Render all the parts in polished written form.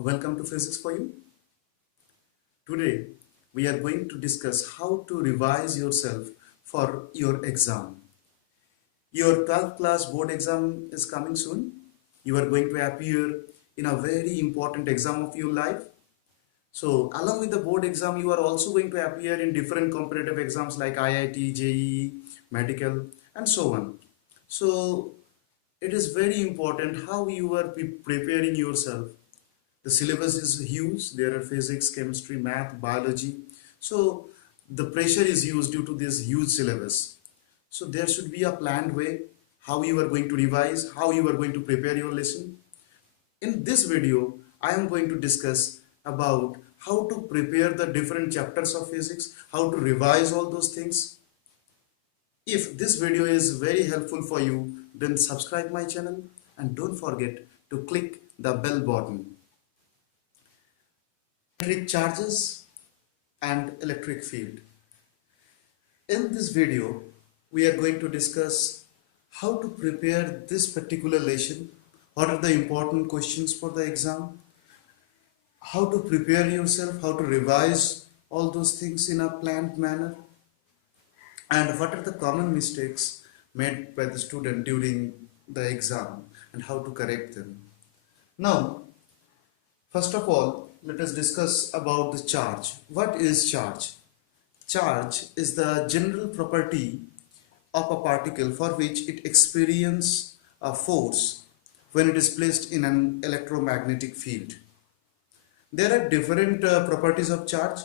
Welcome to Physics for You. Today we are going to discuss how to revise yourself for your exam. Your 12th class board exam is coming soon. You are going to appear in a very important exam of your life. So along with the board exam, you are also going to appear in different competitive exams like IIT, JEE, medical and so on. So it is very important how you are preparing yourself. The syllabus is huge. There are physics, chemistry, math, biology. So the pressure is huge due to this huge syllabus. So there should be a planned way how you are going to revise, how you are going to prepare your lesson. In this video, I am going to discuss about how to prepare the different chapters of physics, how to revise all those things. If this video is very helpful for you, then subscribe my channel and don't forget to click the bell button. Electric charges and electric field. In this video, we are going to discuss how to prepare this particular lesson, what are the important questions for the exam, how to prepare yourself, how to revise all those things in a planned manner, and what are the common mistakes made by the student during the exam and how to correct them. Now, first of all, let us discuss about the charge. What is charge? Charge is the general property of a particle for which it experiences a force when it is placed in an electromagnetic field. There are different properties of charge.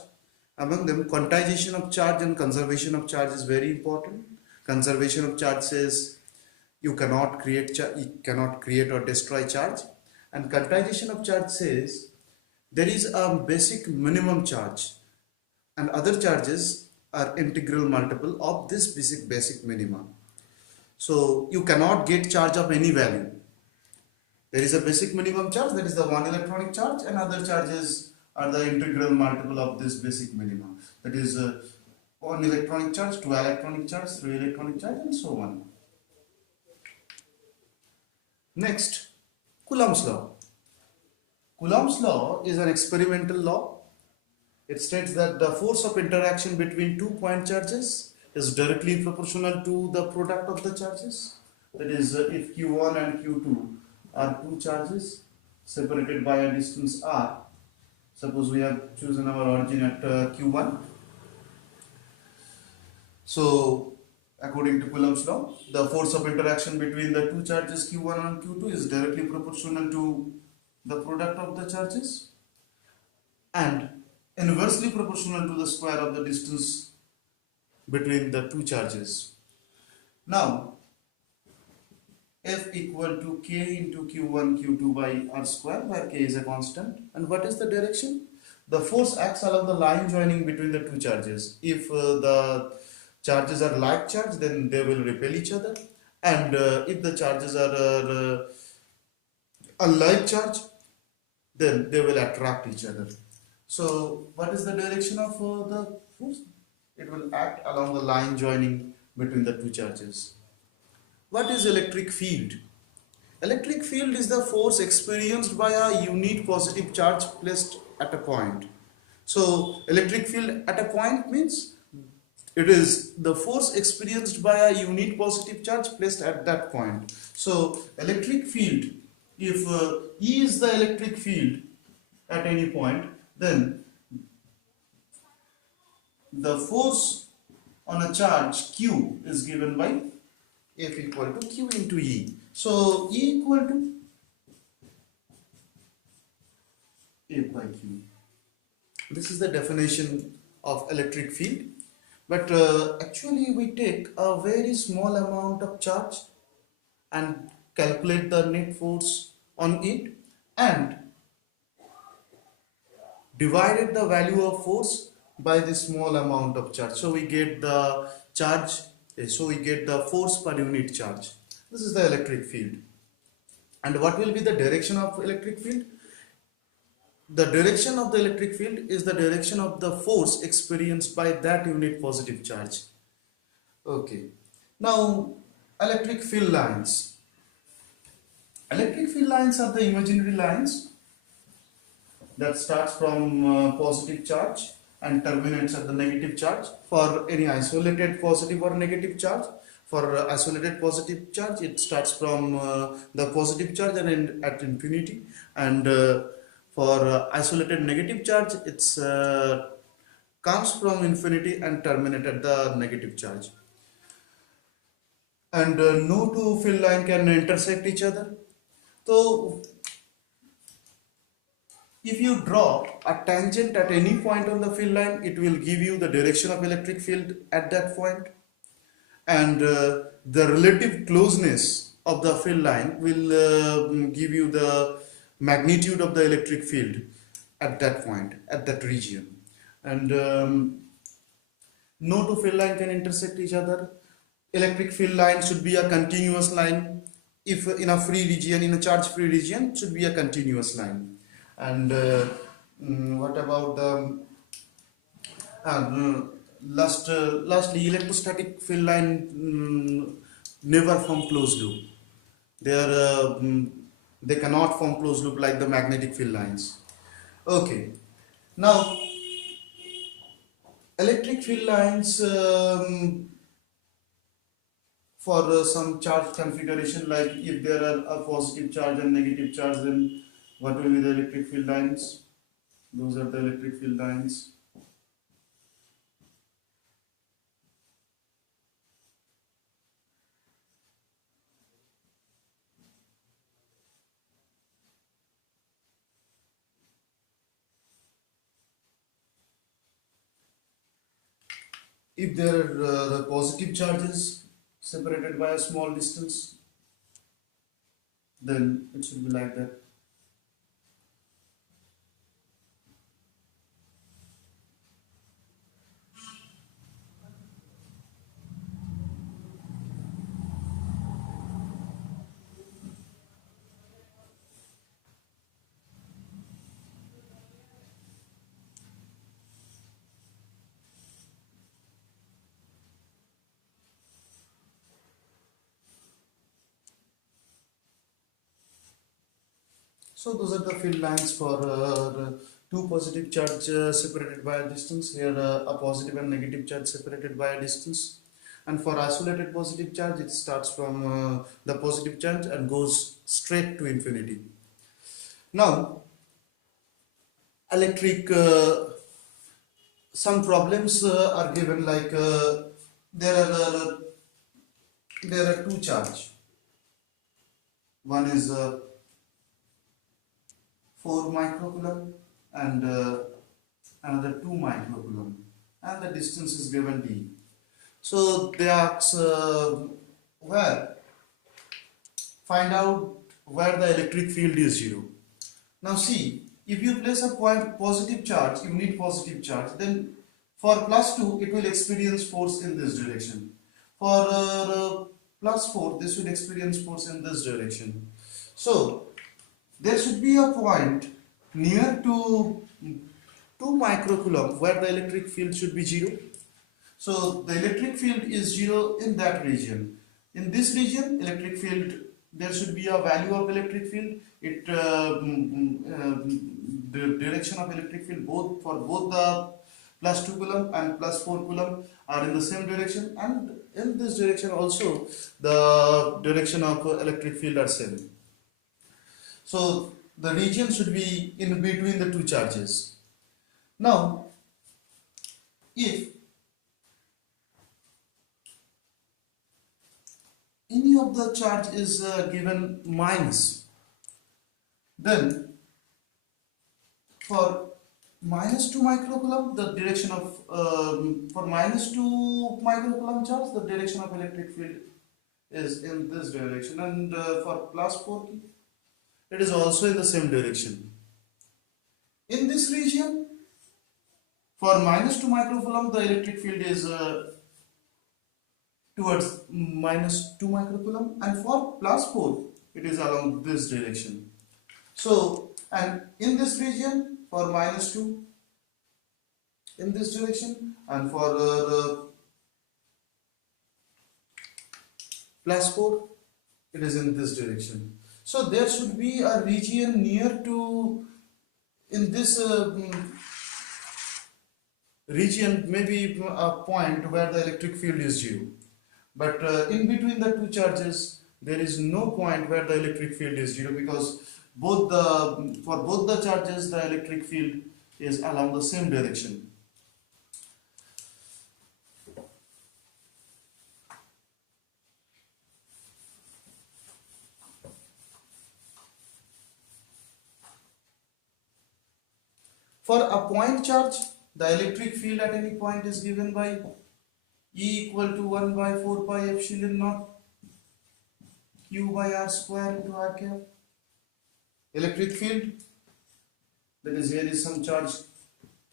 Among them, quantization of charge and conservation of charge is very important. Conservation of charge says you cannot create or destroy charge, and quantization of charge says there is a basic minimum charge and other charges are integral multiple of this basic minimum. So you cannot get charge of any value. There is a basic minimum charge, that is the one electronic charge, and other charges are the integral multiple of this basic minimum. That is one electronic charge, two electronic charge, three electronic charge, and so on. Next, Coulomb's law. Coulomb's law is an experimental law. It states that the force of interaction between two point charges is directly proportional to the product of the charges. That is, if Q1 and Q2 are two charges separated by a distance r, suppose we have chosen our origin at Q1. So, according to Coulomb's law, the force of interaction between the two charges Q1 and Q2 is directly proportional to the product of the charges and inversely proportional to the square of the distance between the two charges. Now, F equal to K into Q1 Q2 by R square, where K is a constant. And what is the direction? The force acts along the line joining between the two charges. If the charges are like charge, then they will repel each other, and if the charges are unlike charge, then they will attract each other. So what is the direction of the force? It will act along the line joining between the two charges. What is electric field? Electric field is the force experienced by a unit positive charge placed at a point. So electric field at a point means it is the force experienced by a unit positive charge placed at that point. So electric field, if E is the electric field at any point, then the force on a charge Q is given by F equal to Q into E. So E equal to F by Q. This is the definition of electric field. But actually we take a very small amount of charge and calculate the net force on it and divided the value of force by the small amount of charge. So we get the charge, so we get the force per unit charge. This is the electric field. And what will be the direction of electric field? The direction of the electric field is the direction of the force experienced by that unit positive charge. Okay. Now, electric field lines. Electric field lines are the imaginary lines that starts from positive charge and terminates at the negative charge for any isolated positive or negative charge. For isolated positive charge, it starts from the positive charge and at infinity, and for isolated negative charge, it's comes from infinity and terminate at the negative charge. And no two field line can intersect each other. So if you draw a tangent at any point on the field line, it will give you the direction of electric field at that point, and the relative closeness of the field line will give you the magnitude of the electric field at that point, at that region. And no two field line can intersect each other. Electric field line should be a continuous line. If in a free region, in a charge free region, it should be a continuous line. And what about the lastly, electrostatic field line never form closed loop. They cannot form closed loop like the magnetic field lines. Okay, now electric field lines for some charge configuration, like if there are a positive charge and negative charge, then what will be the electric field lines? Those are the electric field lines. If there are the positive charges separated by a small distance, then it should be like that. So those are the field lines for two positive charge separated by a distance. Here a positive and negative charge separated by a distance. And for isolated positive charge, it starts from the positive charge and goes straight to infinity. Now, electric, some problems are given, like there are two charge. One is 4 microcoulomb and another 2 microcoulomb, and the distance is given d. So they ask find out where the electric field is 0. Now see, if you place a point positive charge, you need positive charge, then for +2 it will experience force in this direction. For +4 this will experience force in this direction. So there should be a point near to 2 microcoulomb where the electric field should be 0. So the electric field is 0 in that region. In this region, electric field, there should be a value of electric field. It the direction of electric field both for both the +2 coulomb and +4 coulomb are in the same direction, and in this direction also the direction of electric field are same. So the region should be in between the two charges. Now, if any of the charge is given minus, then for -2 microcoulomb, the direction of for -2 microcoulomb charge, the direction of electric field is in this direction, and for +4 it is also in the same direction. In this region, for -2 microcoulomb, the electric field is towards -2 microcoulomb, and for +4 it is along this direction. So, and in this region, for -2 in this direction, and for +4 it is in this direction. So there should be a region near to in this region may be a point where the electric field is 0, but in between the two charges there is no point where the electric field is 0, because for both the charges the electric field is along the same direction. For a point charge, the electric field at any point is given by E equal to 1 by 4 pi epsilon naught Q by R square into R cap. Electric field, that is, here is some charge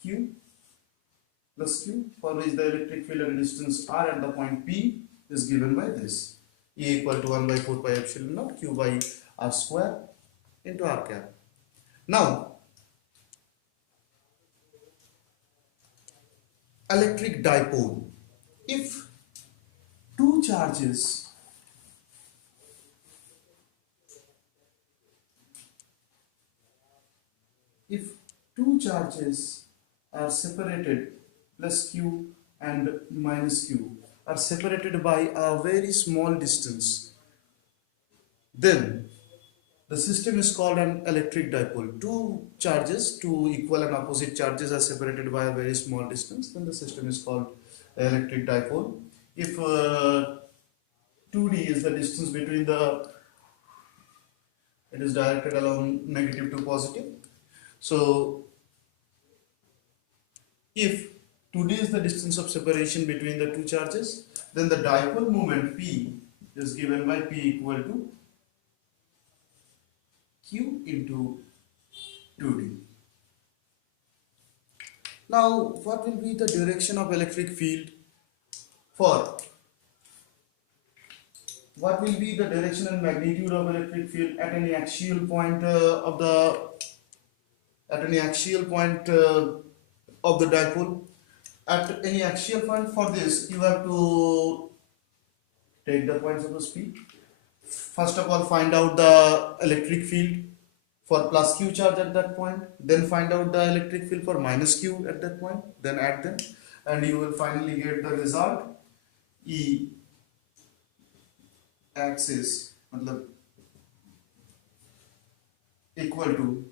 Q plus Q, for which the electric field at a distance R at the point P is given by this. E equal to 1 by 4 pi epsilon naught Q by R square into R cap. Now, electric dipole. If two charges are separated, plus Q and minus Q are separated by a very small distance, then the system is called an electric dipole. Two equal and opposite charges are separated by a very small distance, then the system is called electric dipole. If 2d is the distance between it is directed along negative to positive. So if 2d is the distance of separation between the two charges, then the dipole moment P is given by P equal to Q into 2d. Now, what will be the direction of electric field what will be the direction and magnitude of electric field at any axial point of the dipole? At any axial point, for this you have to take the points of the speed. First of all, find out the electric field for plus Q charge at that point, then find out the electric field for minus Q at that point, then add them, and you will finally get the result. E axis equal to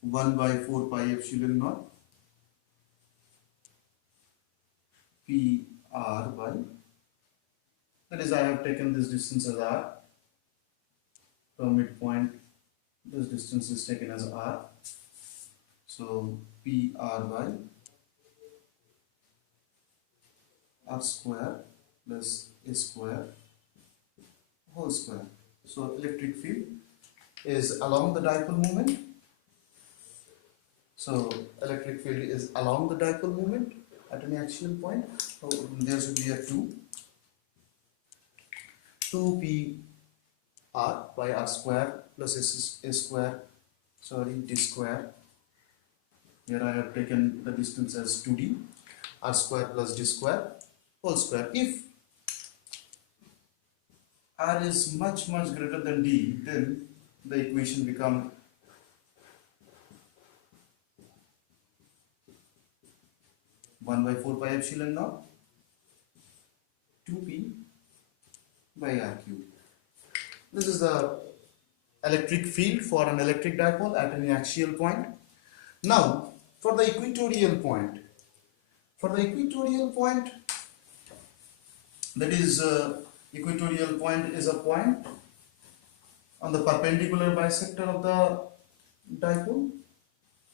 1 by 4 pi epsilon naught P R by, that is, I have taken this distance as R. From midpoint, this distance is taken as R. So P R by R square plus A square whole square. So electric field is along the dipole moment. So electric field is along the dipole moment at an axial point. So there should be a 2P R by R square plus A square, D square. Here I have taken the distance as 2D, R square plus D square whole square. If R is much greater than D, then the equation becomes one by 4 pi epsilon naught 2P by R cube. This is the electric field for an electric dipole at an axial point. Now, for the equatorial point, that is, equatorial point is a point on the perpendicular bisector of the dipole.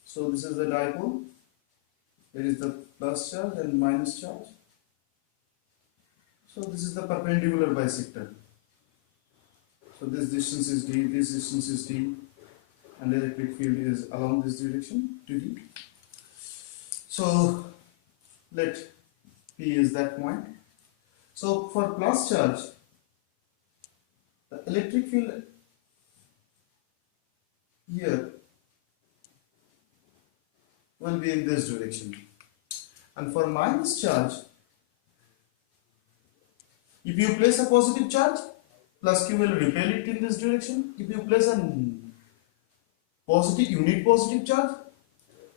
So this is the dipole. There is the plus charge and minus charge. So this is the perpendicular bisector. So this distance is d, this distance is d, and the electric field is along this direction to d. So let P is that point. So for plus charge, the electric field here will be in this direction, and for minus charge, if you place a positive charge, plus Q will repel it in this direction. If you place a positive unit positive charge,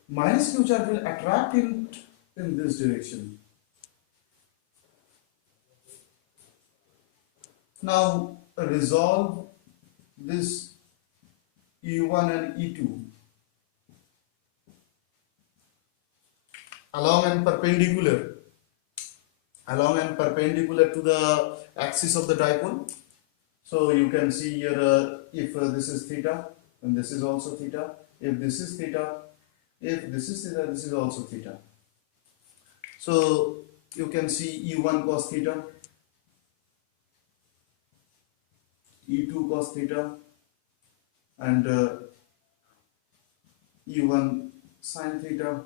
minus q charge will attract in this direction. Now resolve this E1 and E2 along and perpendicular to the axis of the dipole. So you can see here if this is theta and this is also theta, if this is theta, if this is theta, this is also theta. So you can see E1 cos theta, E2 cos theta, and E1 sin theta,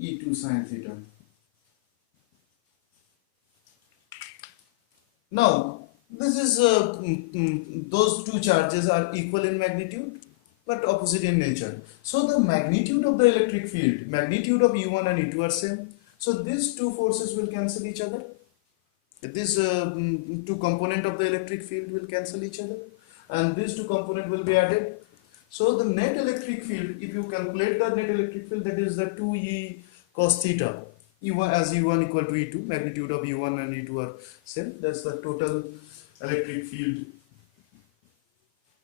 E2 sin theta. Now this is those two charges are equal in magnitude but opposite in nature. So the magnitude of the electric field, magnitude of E1 and E2 are same. So these two forces will cancel each other. These two components of the electric field will cancel each other, and these two components will be added. So the net electric field, if you calculate the net electric field, that is the 2E cos theta, E1 as E1 equal to E2, magnitude of E1 and E2 are same. That's the total electric field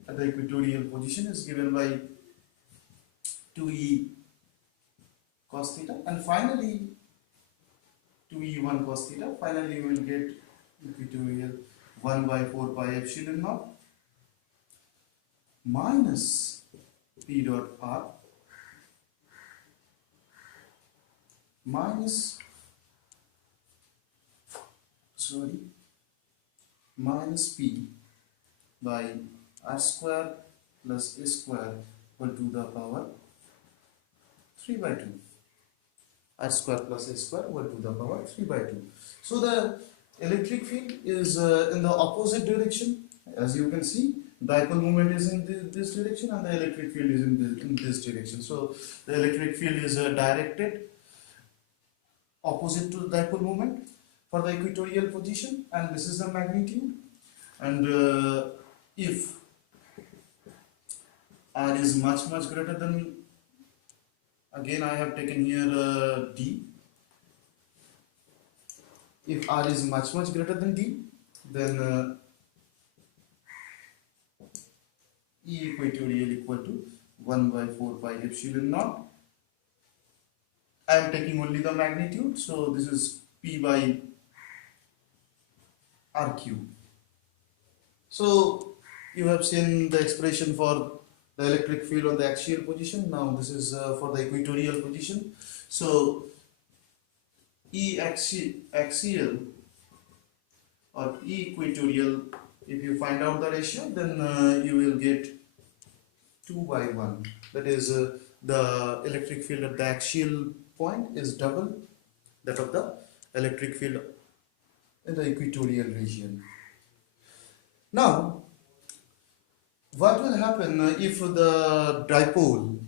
at the equatorial position is given by 2E cos theta, and finally 2E1 cos theta. Finally we will get equatorial 1 by 4 pi epsilon naught minus P dot R minus P by R square plus A square equal to the power 3 by 2. R square plus A square equal to the power 3 by 2. So the electric field is in the opposite direction. As you can see, dipole moment is in this direction and the electric field is in this direction. So the electric field is directed opposite to the dipole moment for the equatorial position, and this is the magnitude. And if R is much greater than, again I have taken here D. If R is much greater than D, then E equatorial equal to 1 by 4 pi epsilon naught. I am taking only the magnitude, so this is P by R cube. So you have seen the expression for the electric field on the axial position. Now this is for the equatorial position. So E axial or E equatorial, if you find out the ratio, then you will get 2 by 1. That is the electric field at the axial point is double that of the electric field in the equatorial region. Now, what will happen if the dipole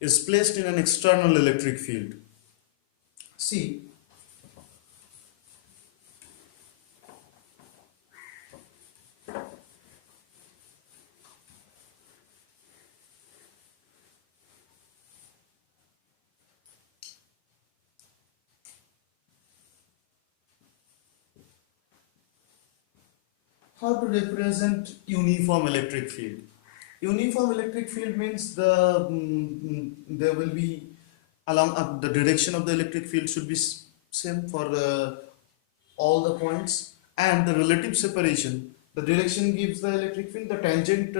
is placed in an external electric field? See, how to represent uniform electric field. Uniform electric field means there will be along the direction of the electric field should be same for all the points, and the relative separation. The direction gives the electric field, the tangent,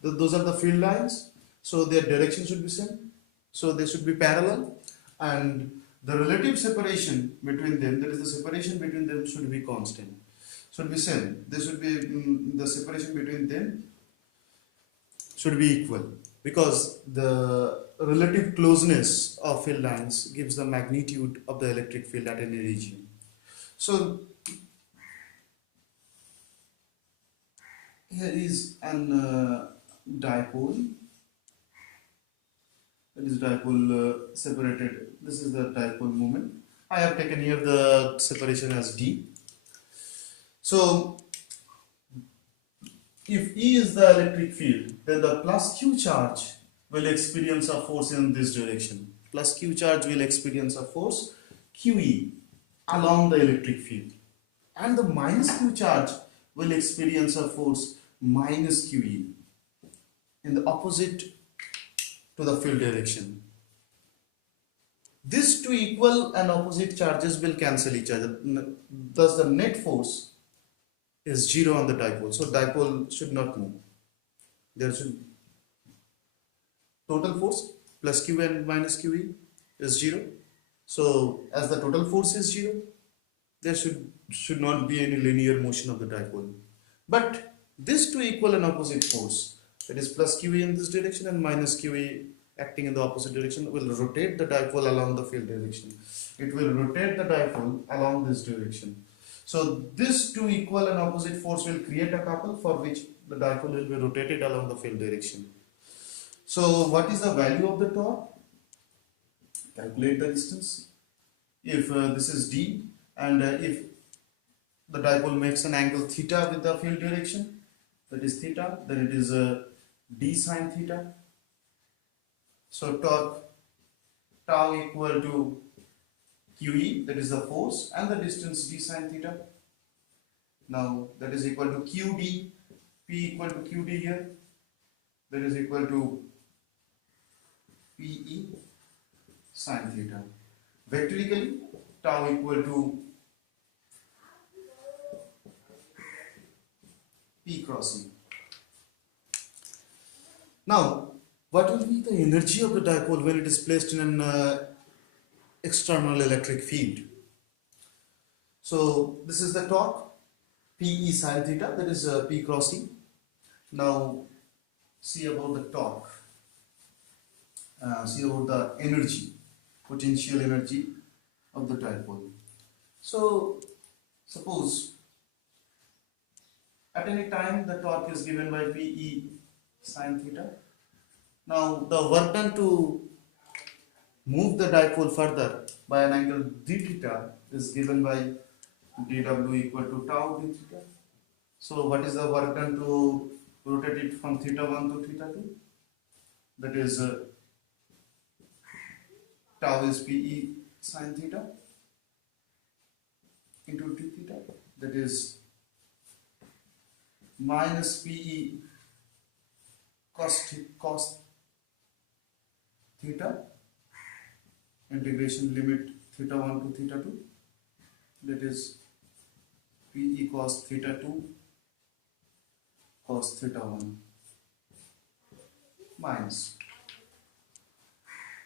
those are the field lines, so their direction should be same. So they should be parallel, and the relative separation between them, that is the separation between them, should be constant. Should be same. This should be the separation between them should be equal, because the relative closeness of field lines gives the magnitude of the electric field at any region. So here is an dipole. That is dipole separated. This is the dipole moment. I have taken here the separation as D. So if E is the electric field, then the plus Q charge will experience a force in this direction. Plus Q charge will experience a force QE along the electric field. And the minus Q charge will experience a force minus QE in the opposite to the field direction. These two equal and opposite charges will cancel each other. Thus the net force is 0 on the dipole. So dipole should not move. There should total force plus Q and minus QE is 0. So as the total force is 0, there should not be any linear motion of the dipole. But this two equal and opposite force, that is plus QE in this direction and minus QE acting in the opposite direction, will rotate the dipole along the field direction. It will rotate the dipole along this direction. So this two equal and opposite force will create a couple for which the dipole will be rotated along the field direction. So what is the value of the torque? Calculate the distance. If this is D, and if the dipole makes an angle theta with the field direction, that is theta, then it is D sine theta. So torque tau equal to QE, that is the force, and the distance D sine theta. Now that is equal to QD, P equal to QD here, that is equal to PE sine theta. Vectorically, tau equal to P cross E. Now, what will be the energy of the dipole when it is placed in an external electric field? So, this is the torque, PE sine theta, that is P cross E. Now, see about the torque. See about the energy, potential energy of the dipole. So, suppose at any time the torque is given by PE sine theta. Now the work done to move the dipole further by an angle d theta is given by dw equal to tau d theta. So what is the work done to rotate it from theta 1 to theta 2? That is tau is PE sine theta into d theta, that is minus PE cos theta, integration limit theta 1 to theta 2, that is PE cos theta 2 cos theta 1 minus.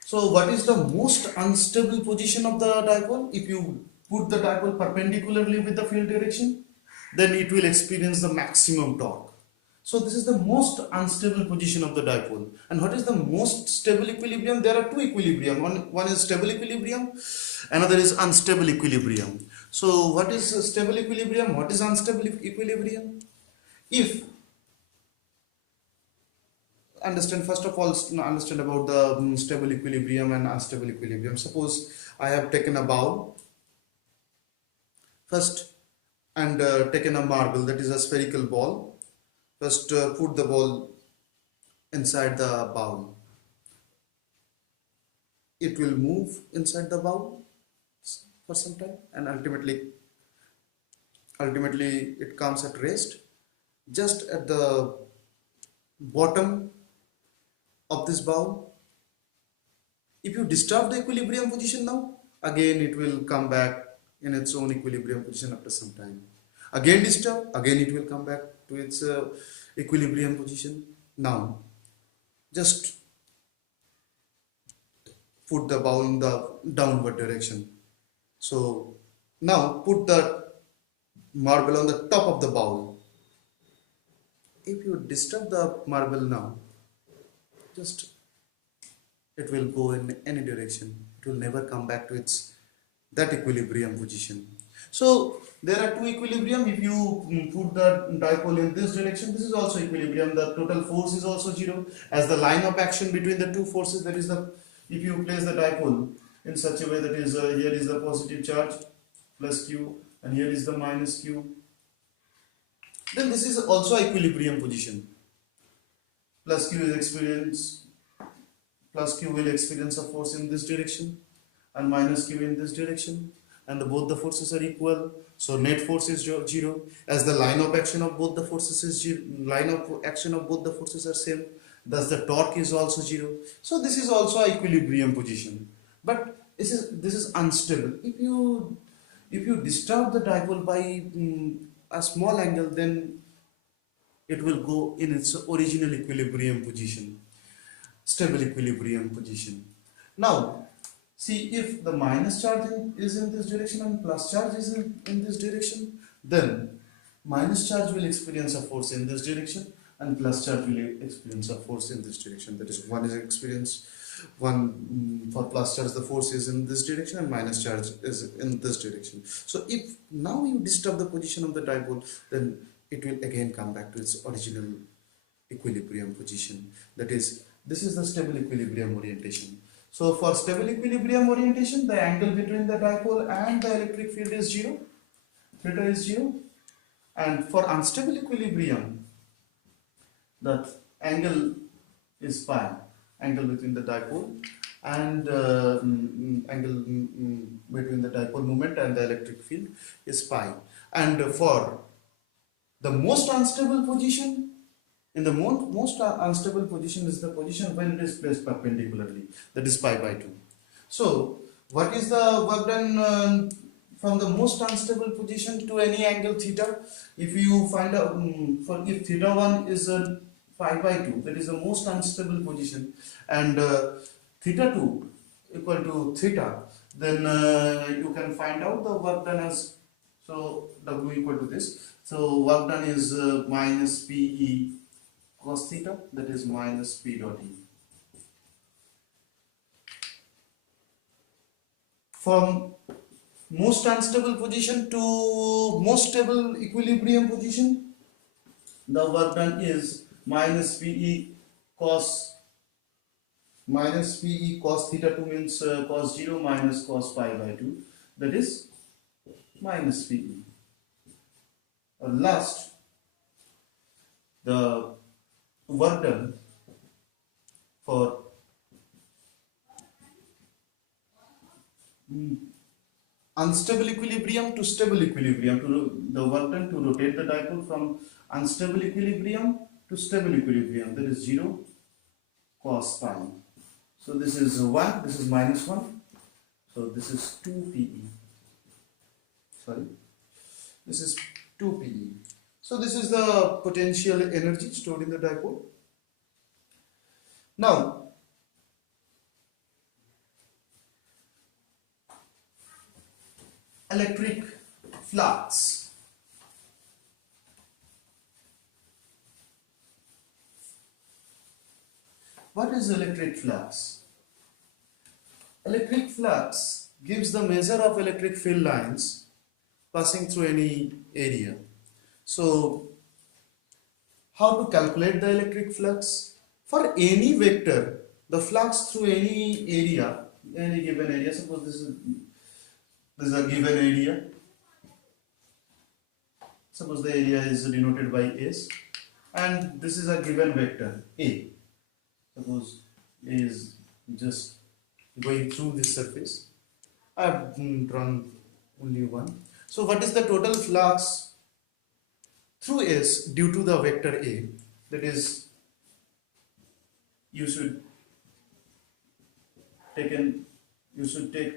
So what is the most unstable position of the dipole? If you put the dipole perpendicularly with the field direction, then it will experience the maximum torque. So this is the most unstable position of the dipole. And what is the most stable equilibrium? There are two equilibrium. One is stable equilibrium, another is unstable equilibrium. So what is stable equilibrium? What is unstable equilibrium? If first of all understand about the stable equilibrium and unstable equilibrium. Suppose I have taken a bowl first and taken a marble, that is a spherical ball. First put the ball inside the bowl. It will move inside the bowl for some time, and ultimately it comes at rest just at the bottom of this bowl. If you disturb the equilibrium position now, again it will come back in its own equilibrium position after some time. Again disturb, again it will come back to its equilibrium position. Now just put the bowl in the downward direction. So now put the marble on the top of the bowl. If you disturb the marble now, just it will go in any direction. It will never come back to that equilibrium position. So there are two equilibrium. If you put the dipole in this direction, this is also equilibrium. The total force is also 0. As the line of action between the two forces, that is if you place the dipole in such a way that is here is the positive charge plus Q and here is the minus Q. then this is also equilibrium position. Plus Q will experience a force in this direction, and minus Q in this direction, and both the forces are equal, so net force is 0, as the line of action of both the forces is are same, thus the torque is also 0. So this is also equilibrium position, but this is unstable. If you disturb the dipole by a small angle, then it will go in its original equilibrium position, stable equilibrium position. Now see, if the minus charge is in this direction and plus charge is in this direction, then minus charge will experience a force in this direction and plus charge will experience a force in this direction. That is, for plus charge the force is in this direction and minus charge is in this direction. So if now you disturb the position of the dipole, then it will again come back to its original equilibrium position. That is, this is the stable equilibrium orientation. So for stable equilibrium orientation, the angle between the dipole and the electric field is 0, theta is 0, and for unstable equilibrium, that angle is pi, angle between the dipole and angle between the dipole moment and the electric field is pi. And for the most unstable position, in the most unstable position is the position when it is placed perpendicularly, that is pi by 2. So what is the work done from the most unstable position to any angle theta? If you find out, if theta 1 is pi by 2, that is the most unstable position, and theta 2 equal to theta, then you can find out the work done as, so W equal to this. So work done is minus PE cos theta, that is minus P dot E. From most unstable position to most stable equilibrium position, the work done is minus PE cos theta 2 means cos 0 minus cos pi by 2, that is minus PE. Last, the work done for unstable equilibrium to stable equilibrium, the work done to rotate the dipole from unstable equilibrium to stable equilibrium, that is 0 cos pi. So this is 1, this is minus 1, so this is 2 PE, sorry, this is 2 PE. So this is the potential energy stored in the dipole. Now electric flux. What is electric flux? Electric flux gives the measure of electric field lines passing through any area. So how to calculate the electric flux? For any vector, the flux through any area, any given area, suppose this is a given area, suppose the area is denoted by S, and this is a given vector A. Suppose A is just going through this surface. I have drawn only one. So what is the total flux through S due to the vector A? That is, you should take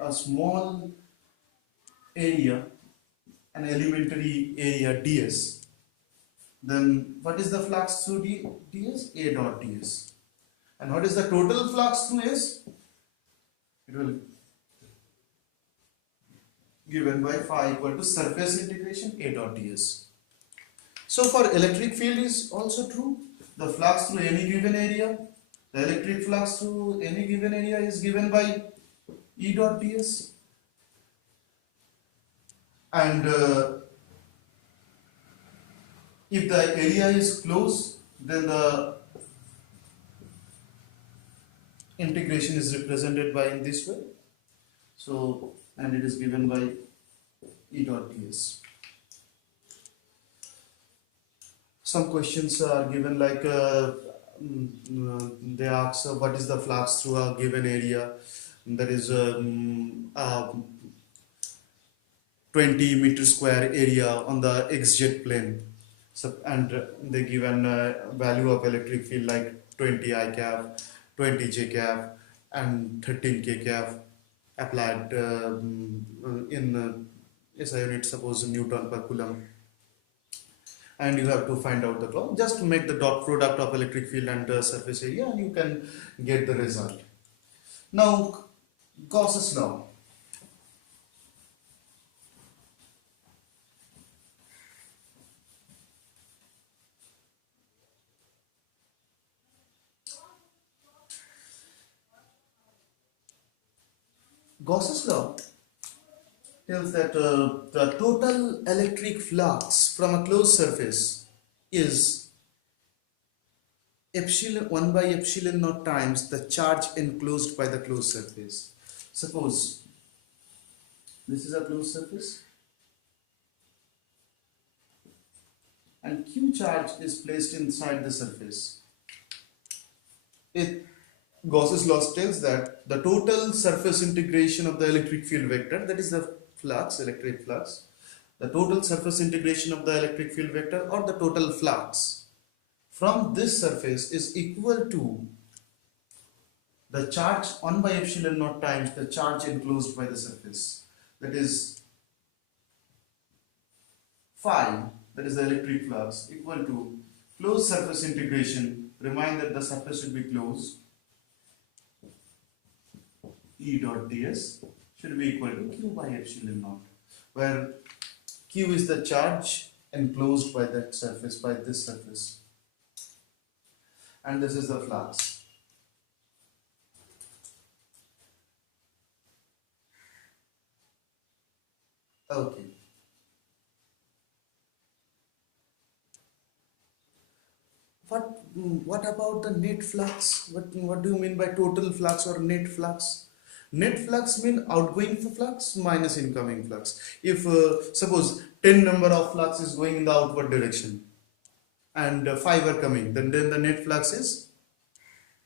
a small area, an elementary area ds. Then what is the flux through ds? A dot ds. And what is the total flux through S? It will given by phi equal to surface integration A dot ds. So for electric field is also true. The flux through any given area, the electric flux through any given area is given by E dot ds. And if the area is closed, then the integration is represented by in this way. So, and it is given by E dot ds. some questions are given like they ask what is the flux through a given area, that is 20 meter square area on the xz plane. So, and they give an value of electric field like 20 I cap, 20 j cap, and 13 k cap applied in SI unit, suppose Newton per Coulomb. And you have to find out the clock. Just make the dot product of electric field and surface area, and you can get the result. Now, Gauss's law. Gauss's law tells that the total electric flux from a closed surface is epsilon 1 by epsilon naught times the charge enclosed by the closed surface. Suppose this is a closed surface and Q charge is placed inside the surface. Gauss's law tells that the total surface integration of the electric field vector, that is the flux, electric flux, the total surface integration of the electric field vector or the total flux from this surface is equal to the charge 1 by epsilon naught times the charge enclosed by the surface, that is phi, that is the electric flux, equal to closed surface integration. Remind that the surface should be closed. E dot ds should be equal to Q by epsilon naught, where Q is the charge enclosed by that surface, by this surface, and this is the flux. Okay. What about the net flux? What do you mean by total flux or net flux? Net flux means outgoing flux minus incoming flux. If suppose 10 number of flux is going in the outward direction and 5 are coming, then the net flux is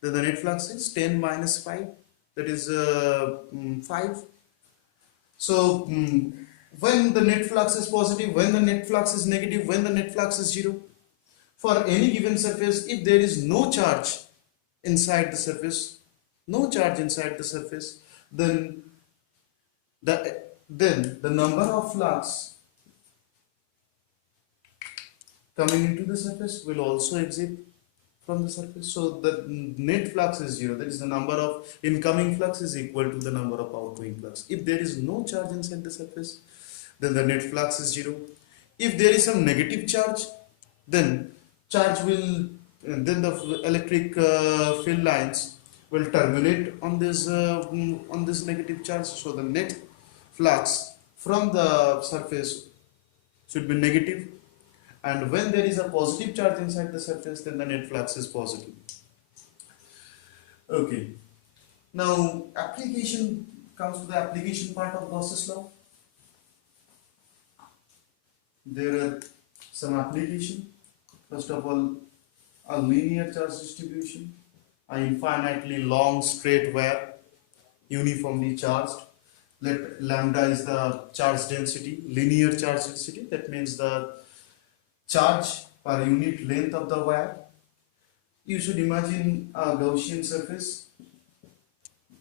10 minus 5, that is 5. So when the net flux is positive, when the net flux is negative, when the net flux is 0. For any given surface, if there is no charge inside the surface, then the number of flux coming into the surface will also exit from the surface. So the net flux is 0. That is, the number of incoming flux is equal to the number of outgoing flux. If there is no charge inside the surface, then the net flux is 0. If there is some negative charge, then the electric field lines will terminate on this negative charge. So the net flux from the surface should be negative, and when there is a positive charge inside the surface, then the net flux is positive. Okay. Now application comes to the application part of Gauss's law. There are some application. First of all, a linear charge distribution, an infinitely long straight wire, uniformly charged. Let lambda is the charge density, linear charge density. That means the charge per unit length of the wire. You should imagine a Gaussian surface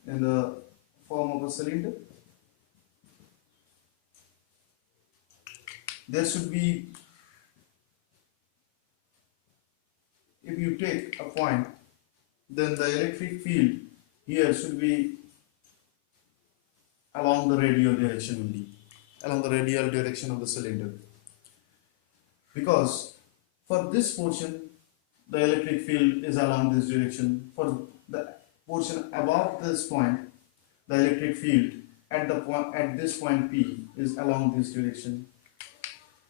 in the form of a cylinder. There should be, if you take a point, then the electric field here should be along the radial direction only, along the radial direction of the cylinder. Because for this portion, the electric field is along this direction. For the portion above this point, the electric field at this point P is along this direction.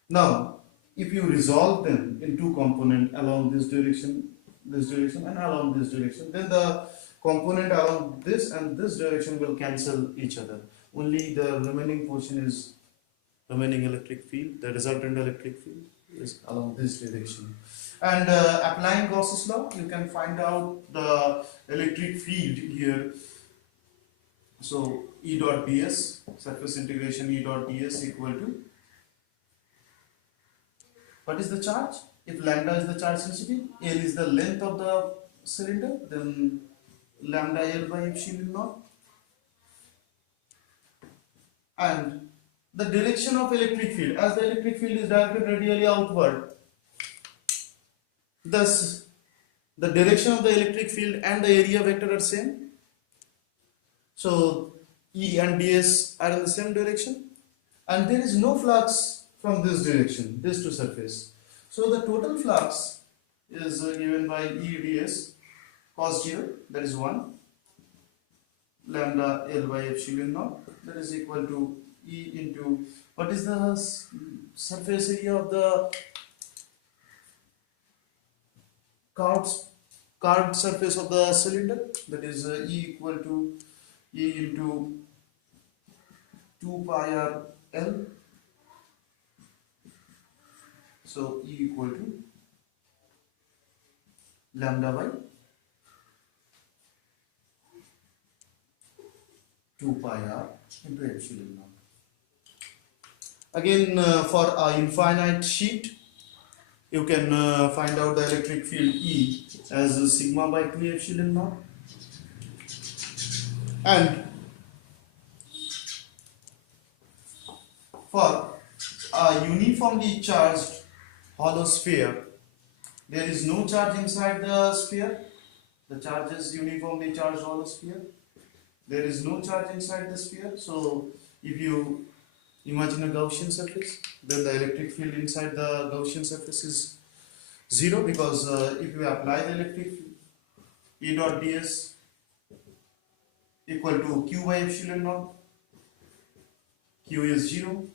Now, if you resolve them in two components along this direction and along this direction, then the component along this and this direction will cancel each other. Only the remaining portion is remaining electric field, the resultant electric field is along this direction. And applying Gauss's law, you can find out the electric field here. So E dot ds, surface integration E dot ds equal to, what is the charge? If lambda is the charge density, L is the length of the cylinder, then lambda L by epsilon naught. And the direction of electric field, as the electric field is directed radially outward, thus the direction of the electric field and the area vector are same. So E and ds are in the same direction, and there is no flux from this direction, this to surface. So the total flux is given by E ds cos 0, that is 1, lambda L by epsilon naught, that is equal to E into, what is the surface area of the carved surface of the cylinder, that is E equal to E into 2 pi r L. So E equal to lambda by 2 pi r into epsilon naught. Again, for an infinite sheet, you can find out the electric field E as sigma by 2 epsilon naught. And for a uniformly charged hollow sphere, there is no charge inside the sphere. The charge is uniformly charged hollow sphere. There is no charge inside the sphere. So if you imagine a Gaussian surface, then the electric field inside the Gaussian surface is 0, because if you apply the electric field, E dot ds equal to q by epsilon naught, q is 0,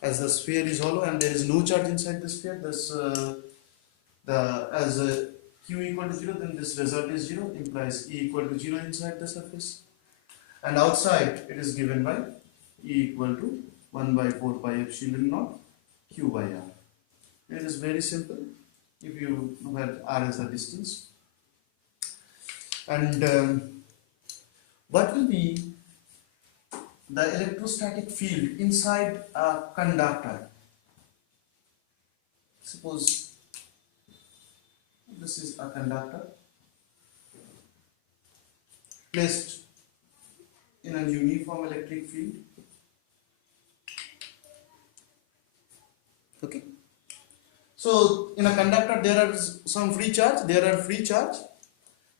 as the sphere is hollow and there is no charge inside the sphere. Thus as q equal to 0, then this result is 0, implies E equal to 0 inside the surface, and outside it is given by E equal to 1 by 4 pi epsilon naught q by r. It is very simple if you know where r is the distance. And what will be the electrostatic field inside a conductor? Suppose this is a conductor placed in a uniform electric field. Okay. So in a conductor there are some free charge,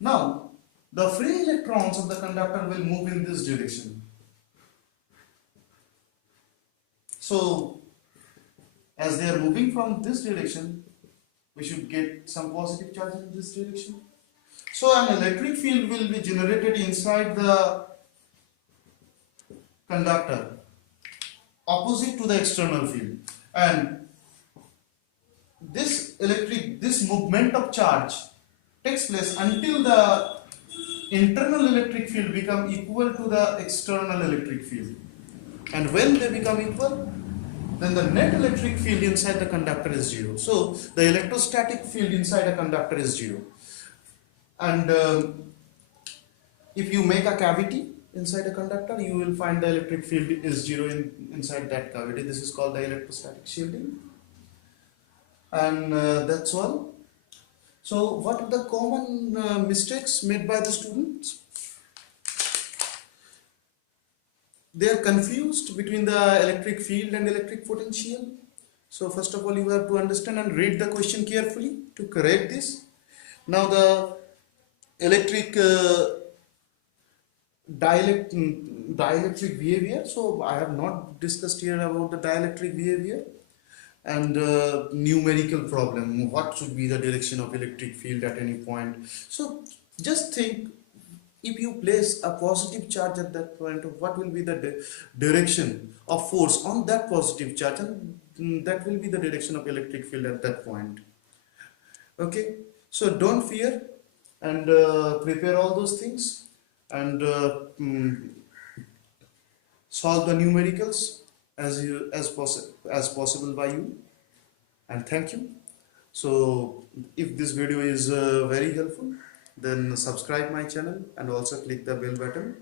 Now the free electrons of the conductor will move in this direction. So as they are moving from this direction, we should get some positive charge in this direction. So an electric field will be generated inside the conductor opposite to the external field, and this movement of charge takes place until the internal electric field become equal to the external electric field, and when they become equal, then the net electric field inside the conductor is 0. So the electrostatic field inside a conductor is 0, and if you make a cavity inside a conductor, you will find the electric field is 0 inside that cavity. This is called the electrostatic shielding, and that's all. So what are the common mistakes made by the students? They are confused between the electric field and electric potential. So first of all, you have to understand and read the question carefully to correct this. Now the electric dielectric behavior. So I have not discussed here about the dielectric behavior and numerical problem. What should be the direction of electric field at any point? So just think, if you place a positive charge at that point, what will be the direction of force on that positive charge, and that will be the direction of electric field at that point. Okay, so don't fear, and prepare all those things, and solve the numericals as possible by you, and thank you. So if this video is very helpful, then subscribe my channel and also click the bell button